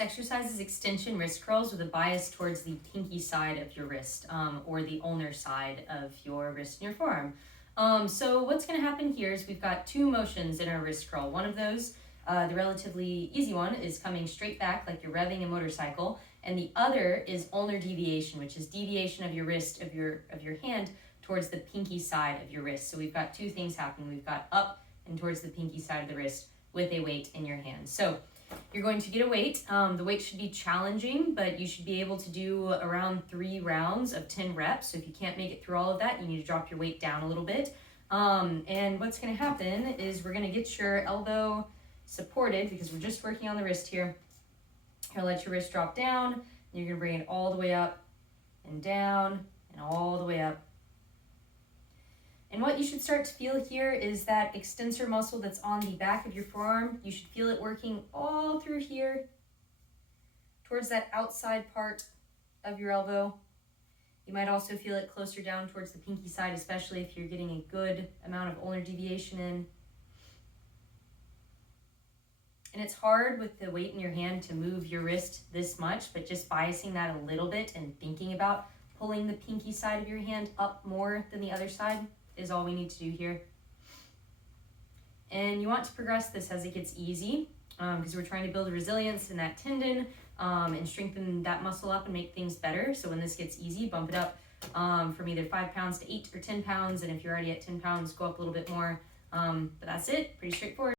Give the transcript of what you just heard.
Exercise is extension wrist curls with a bias towards the pinky side of your wrist, or the ulnar side of your wrist and your forearm. So what's going to happen here is we've got two motions in our wrist curl. One of those, the relatively easy one, is coming straight back like you're revving a motorcycle, and the other is ulnar deviation, which is deviation of your wrist, of your hand towards the pinky side of your wrist. So we've got two things happening. We've got up and towards the pinky side of the wrist with a weight in your hand. So you're going to get a weight. The weight should be challenging, but you should be able to do around 3 rounds of 10 reps. So if you can't make it through all of that, you need to drop your weight down a little bit. And what's going to happen is we're going to get your elbow supported because we're just working on the wrist here. You're going to let your wrist drop down, and you're going to bring it all the way up and down and all the way up. And what you should start to feel here is that extensor muscle that's on the back of your forearm. You should feel it working all through here towards that outside part of your elbow. You might also feel it closer down towards the pinky side, especially if you're getting a good amount of ulnar deviation in. And it's hard with the weight in your hand to move your wrist this much, but just biasing that a little bit and thinking about pulling the pinky side of your hand up more than the other side is all we need to do here. And you want to progress this as it gets easy, because we're trying to build resilience in that tendon and strengthen that muscle up and make things better. So when this gets easy, bump it up from either 5 pounds to 8 or 10 pounds. And if you're already at 10 pounds, go up a little bit more. But that's it, pretty straightforward.